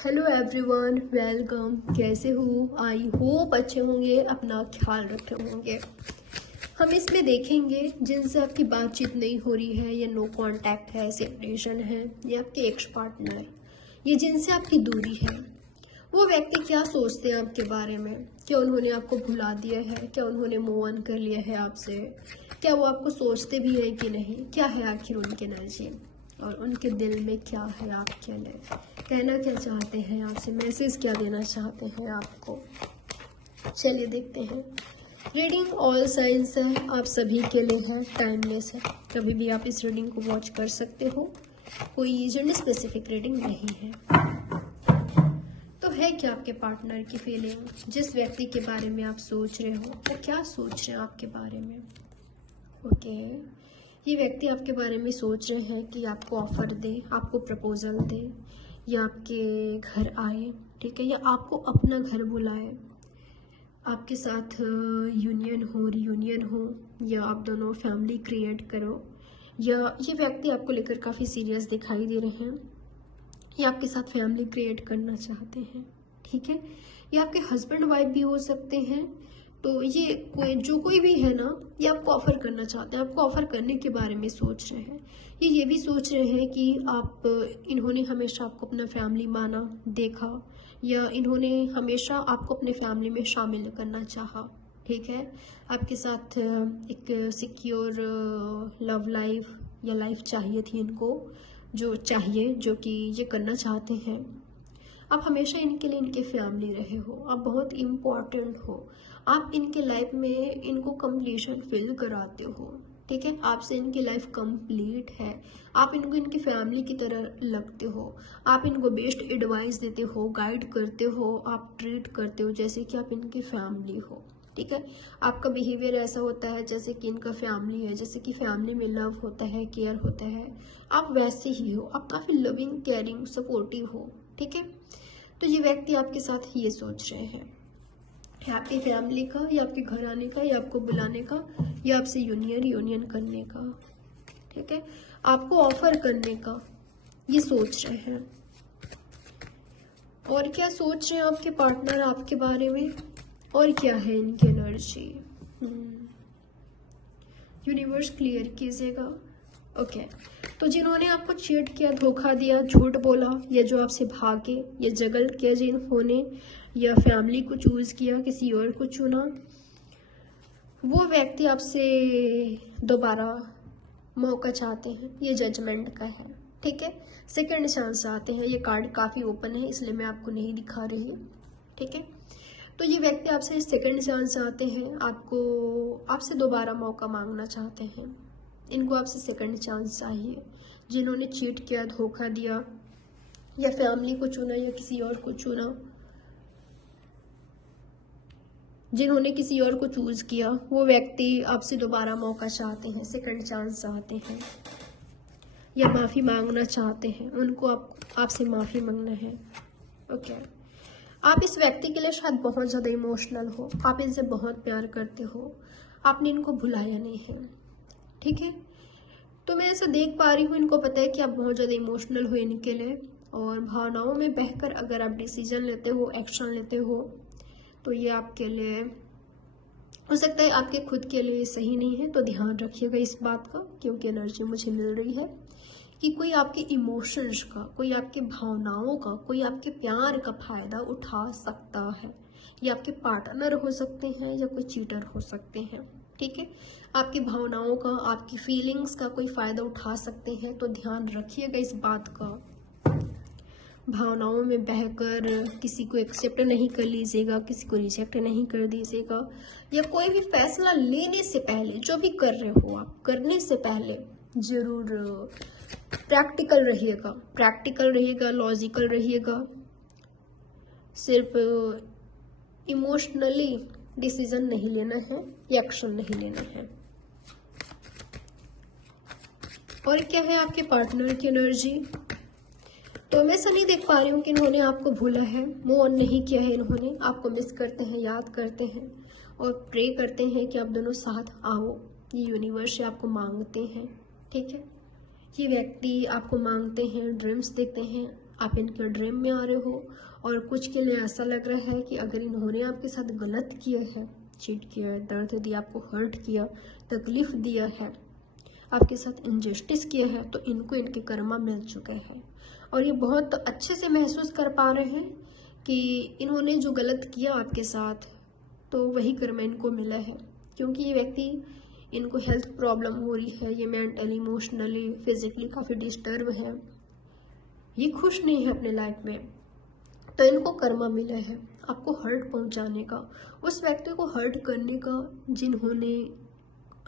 Hello everyone, welcome. कैसे हो? I hope अच्छे होंगे, अपना ख्याल रखे होंगे। हम इसमें देखेंगे जिनसे आपकी बातचीत नहीं हो रही है या नो कांटेक्ट है, सेपरेशन है, या आपके एक्स पार्टनर, ये जिनसे आपकी दूरी है, वो व्यक्ति क्या सोचते हैं आपके बारे में। क्या उन्होंने आपको भुला दिया है? क्या उन्होंने मूव ऑन कर लिया है आपसे? क्या वो आपको सोचते भी हैं कि नहीं? क्या है आखिर उनकी एनर्जी और उनके दिल में क्या है आपके लिए? कहना क्या चाहते हैं आपसे? मैसेज क्या देना चाहते हैं आपको? चलिए देखते हैं। रीडिंग ऑल साइंस है, आप सभी के लिए है, टाइमलेस है। कभी भी आप इस रीडिंग को वॉच कर सकते हो, कोई जेंडर स्पेसिफिक रीडिंग नहीं है। तो है क्या आपके पार्टनर की फीलिंग? जिस व्यक्ति के बारे में आप सोच रहे हो, वो क्या सोच रहे हैं आपके बारे में? ओके, ये व्यक्ति आपके बारे में सोच रहे हैं कि आपको ऑफर दे, आपको प्रपोजल दे, या आपके घर आए, ठीक है, या आपको अपना घर बुलाए, आपके साथ यूनियन हो, रियूनियन हो, या आप दोनों फैमिली क्रिएट करो, या ये व्यक्ति आपको लेकर काफ़ी सीरियस दिखाई दे रहे हैं, या आपके साथ फैमिली क्रिएट करना चाहते हैं, ठीक है, या आपके हस्बैंड वाइफ भी हो सकते हैं। तो ये कोई भी है ना, ये आपको ऑफर करना चाहते हैं, आपको ऑफर करने के बारे में सोच रहे हैं। ये भी सोच रहे हैं कि इन्होंने हमेशा आपको अपना फैमिली माना, देखा, या इन्होंने हमेशा आपको अपने फैमिली में शामिल करना चाहा, ठीक है। आपके साथ एक सिक्योर लव लाइफ या लाइफ चाहिए थी इनको, जो कि ये करना चाहते हैं। आप हमेशा इनके लिए इनके फैमिली रहे हो, आप बहुत इम्पोर्टेंट हो, आप इनके लाइफ में इनको कंप्लीशन फील कराते हो, ठीक है। आपसे इनकी लाइफ कंप्लीट है, आप इनको इनकी फैमिली की तरह लगते हो, आप इनको बेस्ट एडवाइस देते हो, गाइड करते हो, आप ट्रीट करते हो जैसे कि आप इनकी फैमिली हो, ठीक है। आपका बिहेवियर ऐसा होता है जैसे कि इनका फैमिली है, जैसे कि फैमिली में लव होता है, केयर होता है, आप वैसे ही हो, आप काफ़ी लविंग, केयरिंग, सपोर्टिव हो, ठीक है। तो ये व्यक्ति आपके साथ ये सोच रहे हैं, आपकी फैमिली का, या आपके घर आने का, या आपको बुलाने का, या आपसे यूनियन करने का, ठीक है, आपको ऑफर करने का ये सोच रहे हैं। और क्या सोच रहे हैं आपके पार्टनर आपके बारे में, और क्या है इनकी एनर्जी? यूनिवर्स क्लियर कीजिएगा। ओके, तो जिन्होंने आपको चीट किया, धोखा दिया, झूठ बोला, या जो आपसे भागे, या जगल किया जिन्होंने, या फैमिली को चूज किया, किसी और को चुना, वो व्यक्ति आपसे दोबारा मौका चाहते हैं। ये जजमेंट का है, ठीक है। सेकंड चांस चाहते हैं। ये कार्ड काफ़ी ओपन है इसलिए मैं आपको नहीं दिखा रही, ठीक है। तो ये व्यक्ति आपसे सेकंड चांस चाहते हैं, आपसे दोबारा मौका मांगना चाहते हैं। इनको आपसे सेकंड चांस चाहिए। जिन्होंने चीट किया, धोखा दिया, या फैमिली को चुना, या किसी और को चुना, जिन्होंने किसी और को चूज किया, वो व्यक्ति आपसे दोबारा मौका चाहते हैं, सेकंड चांस चाहते हैं, या माफ़ी मांगना चाहते हैं। उनको आपसे माफ़ी मांगना है, ओके। आप इस व्यक्ति के लिए शायद बहुत ज़्यादा इमोशनल हो, आप इनसे बहुत प्यार करते हो, आपने इनको भुलाया नहीं है, ठीक है। तो मैं ऐसा देख पा रही हूँ, इनको पता है कि आप बहुत ज़्यादा इमोशनल हो इनके लिए, और भावनाओं में बहकर अगर आप डिसीजन लेते हो, एक्शन लेते हो, तो ये आपके लिए हो सकता है आपके खुद के लिए सही नहीं है। तो ध्यान रखिएगा इस बात का, क्योंकि एनर्जी मुझे मिल रही है कि कोई आपके इमोशंस का, कोई आपके भावनाओं का, कोई आपके प्यार का फायदा उठा सकता है। ये आपके पार्टनर हो सकते हैं, या कोई चीटर हो सकते हैं, ठीक है। आपकी भावनाओं का, आपकी फीलिंग्स का कोई फायदा उठा सकते हैं। तो ध्यान रखिएगा इस बात का। भावनाओं में बहकर किसी को एक्सेप्ट नहीं कर लीजिएगा, किसी को रिजेक्ट नहीं कर दीजिएगा, या कोई भी फैसला लेने से पहले, जो भी कर रहे हो आप, करने से पहले जरूर प्रैक्टिकल रहिएगा, लॉजिकल रहिएगा। सिर्फ इमोशनली डिसीजन नहीं लेना है, एक्शन नहीं लेना है। और क्या है आपके पार्टनर की एनर्जी? तो मैं ऐसा नहीं देख पा रही हूँ कि इन्होंने आपको भूला है, मूव ऑन नहीं किया है, इन्होंने आपको मिस करते हैं, याद करते हैं, और प्रे करते हैं कि आप दोनों साथ आओ। ये यूनिवर्स से आपको मांगते हैं, ठीक है। ये व्यक्ति आपको मांगते हैं, ड्रीम्स देखते हैं, आप इनके ड्रीम में आ रहे हो, और कुछ के लिए ऐसा लग रहा है कि अगर इन्होंने आपके साथ गलत किया है, चीट किया है, दर्द दिया, आपको हर्ट किया, तकलीफ दिया है, आपके साथ इनजस्टिस किया है, तो इनको इनके कर्मा मिल चुके हैं। और ये बहुत अच्छे से महसूस कर पा रहे हैं कि इन्होंने जो गलत किया आपके साथ, तो वही कर्मा इनको मिला है। क्योंकि ये व्यक्ति, इनको हेल्थ प्रॉब्लम हो रही है, ये मेंटली, इमोशनली, फिजिकली काफ़ी डिस्टर्ब है, ये खुश नहीं है अपने लाइफ में, तो इनको कर्मा मिला है आपको हर्ट पहुंचाने का, उस व्यक्ति को हर्ट करने का जिन्होंने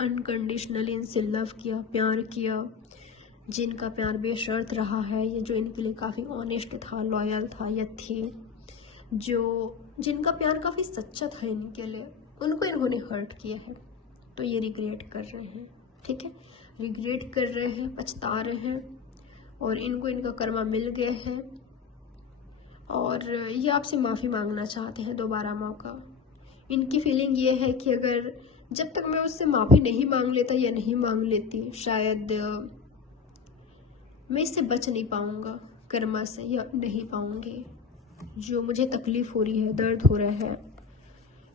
अनकंडीशनली इनसे लव किया, प्यार किया, जिनका प्यार बेशर्त रहा है, ये जो इनके लिए काफ़ी ऑनेस्ट था, लॉयल था या थी, जिनका प्यार काफ़ी सच्चा था इनके लिए, उनको इन्होंने हर्ट किया है। तो ये रिग्रेट कर रहे हैं, ठीक है, रिग्रेट कर रहे हैं, पछता रहे हैं, और इनको इनका कर्मा मिल गया है, और ये आपसे माफ़ी मांगना चाहते हैं, दोबारा मौका। इनकी फीलिंग ये है कि अगर जब तक मैं उससे माफ़ी नहीं मांग लेता या नहीं मांग लेती, शायद मैं इससे बच नहीं पाऊंगा, कर्मा से, या नहीं पाऊंगी। जो मुझे तकलीफ हो रही है, दर्द हो रहा है,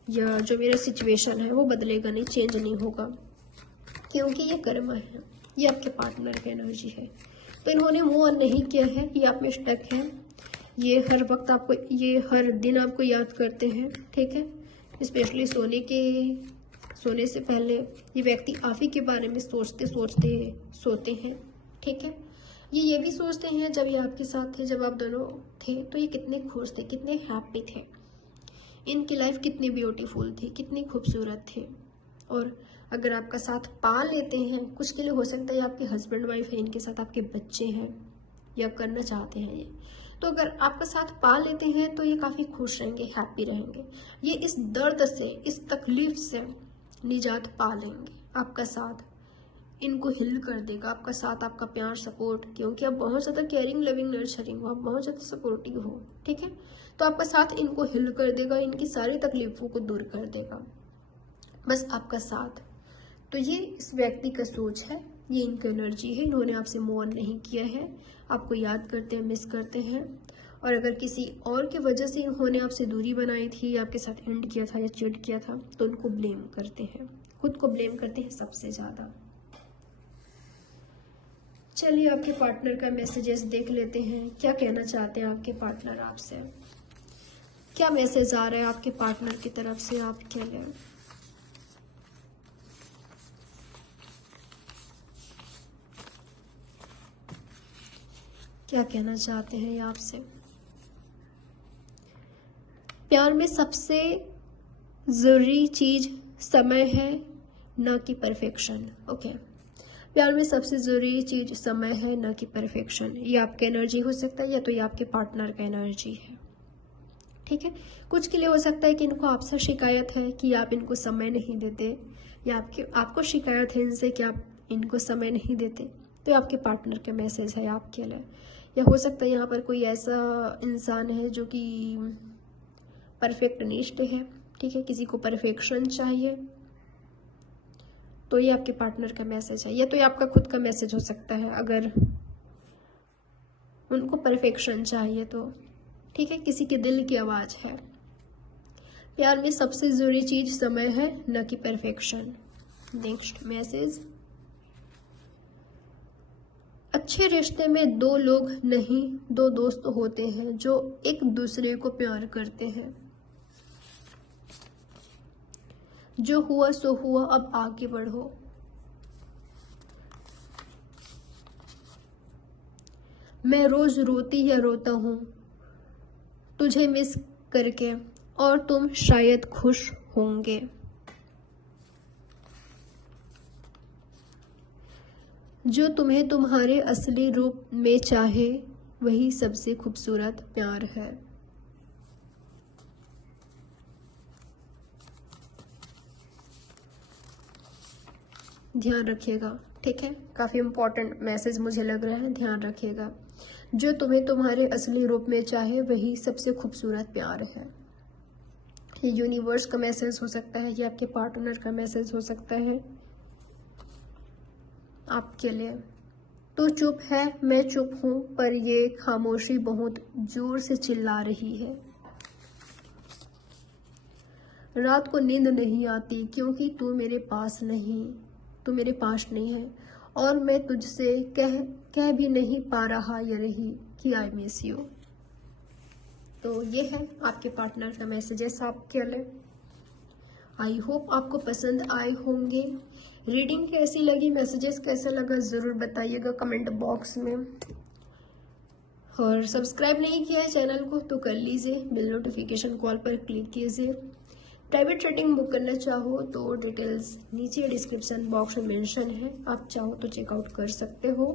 या जो मेरा सिचुएशन है वो बदलेगा नहीं, चेंज नहीं होगा, क्योंकि ये कर्मा है, ये आपके पार्टनर की एनर्जी है। तो इन्होंने मूव ऑन नहीं किया है, ये आप में स्टक है, ये हर वक्त आपको, ये हर दिन आपको याद करते हैं, ठीक है। स्पेशली सोने से पहले ये व्यक्ति आप ही के बारे में सोचते सोते हैं, ठीक है। ये भी सोचते हैं, जब ये आपके साथ थे, जब आप दोनों थे, तो ये कितने खुश थे, कितने हैप्पी थे, इनकी लाइफ कितनी ब्यूटीफुल थी, कितनी खूबसूरत थी। और अगर आपका साथ पा लेते हैं, कुछ के लिए हो सकता है आपके हस्बैंड वाइफ है, इनके साथ आपके बच्चे हैं, या करना चाहते हैं ये, तो अगर आपका साथ पा लेते हैं तो ये काफ़ी खुश रहेंगे, हैप्पी रहेंगे। ये इस दर्द से, इस तकलीफ से निजात पा लेंगे। आपका साथ इनको हिल कर देगा, आपका साथ, आपका प्यार, सपोर्ट, क्योंकि आप बहुत ज़्यादा केयरिंग, लविंग, नर्चरिंग हो, आप बहुत ज़्यादा सपोर्टिव हो, ठीक है। तो आपका साथ इनको हिल कर देगा, इनकी सारी तकलीफों को दूर कर देगा, बस आपका साथ। तो ये इस व्यक्ति का सोच है, ये इनकी एनर्जी है, इन्होंने आपसे मूव ऑन नहीं किया है, आपको याद करते हैं, मिस करते हैं। और अगर किसी और की वजह से इन्होंने आपसे दूरी बनाई थी, आपके साथ एंड किया था या चीट किया था, तो उनको ब्लेम करते हैं, खुद को ब्लेम करते हैं सबसे ज़्यादा। चलिए आपके पार्टनर का मैसेजेस देख लेते हैं, क्या कहना चाहते हैं आपके पार्टनर आपसे, क्या मैसेज आ रहा है आपके पार्टनर की तरफ से आपके लिए। क्या कहना चाहते हैं ये आपसे। प्यार में सबसे ज़रूरी चीज़ समय है, ना कि परफेक्शन। ओके, प्यार में सबसे ज़रूरी चीज़ समय है, ना कि परफेक्शन। ये आपका एनर्जी हो सकता है, या तो ये आपके पार्टनर का एनर्जी है, ठीक है। कुछ के लिए हो सकता है कि इनको आपसे शिकायत है कि आप इनको समय नहीं देते, या आपको शिकायत है इनसे कि आप इनको समय नहीं देते, तो आपके पार्टनर का मैसेज है आपके लिए। या हो सकता है यहाँ पर कोई ऐसा इंसान है जो कि परफेक्टनिस्ट है, ठीक है, किसी को परफेक्शन चाहिए, तो ये आपके पार्टनर का मैसेज है। या तो ये आपका खुद का मैसेज हो सकता है, अगर उनको परफेक्शन चाहिए तो, ठीक है, किसी के दिल की आवाज़ है। प्यार में सबसे ज़रूरी चीज़ समय है, न कि परफेक्शन। नेक्स्ट मैसेज, अच्छे रिश्ते में दो लोग नहीं, दो दोस्त होते हैं जो एक दूसरे को प्यार करते हैं। जो हुआ सो हुआ, अब आगे बढ़ो। मैं रोज रोती या रोता हूँ तुझे मिस करके, और तुम शायद खुश होंगे। जो तुम्हें तुम्हारे असली रूप में चाहे, वही सबसे खूबसूरत प्यार है। ध्यान रखिएगा, ठीक है, काफ़ी इम्पोर्टेंट मैसेज मुझे लग रहा है, ध्यान रखिएगा। जो तुम्हें तुम्हारे असली रूप में चाहे, वही सबसे खूबसूरत प्यार है। ये यूनिवर्स का मैसेज हो सकता है, ये आपके पार्टनर का मैसेज हो सकता है आपके लिए। तू चुप है, मैं चुप हूँ, पर ये खामोशी बहुत जोर से चिल्ला रही है। रात को नींद नहीं आती क्योंकि तू मेरे पास नहीं है, और मैं तुझसे कह भी नहीं पा रहा ये रही कि आई मिस यू। तो ये है आपके पार्टनर का मैसेजेस आपके लिए। आई होप आपको पसंद आए होंगे। रीडिंग कैसी लगी, मैसेजेस कैसा लगा, ज़रूर बताइएगा कमेंट बॉक्स में। और सब्सक्राइब नहीं किया है चैनल को तो कर लीजिए, बेल नोटिफिकेशन कॉल पर क्लिक कीजिए। प्राइवेट रीडिंग बुक करना चाहो तो डिटेल्स नीचे डिस्क्रिप्शन बॉक्स में मेंशन है, आप चाहो तो चेकआउट कर सकते हो।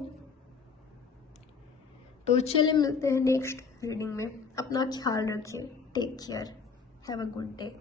तो चलिए मिलते हैं नेक्स्ट रीडिंग में। अपना ख्याल रखिए, take care, have a good day.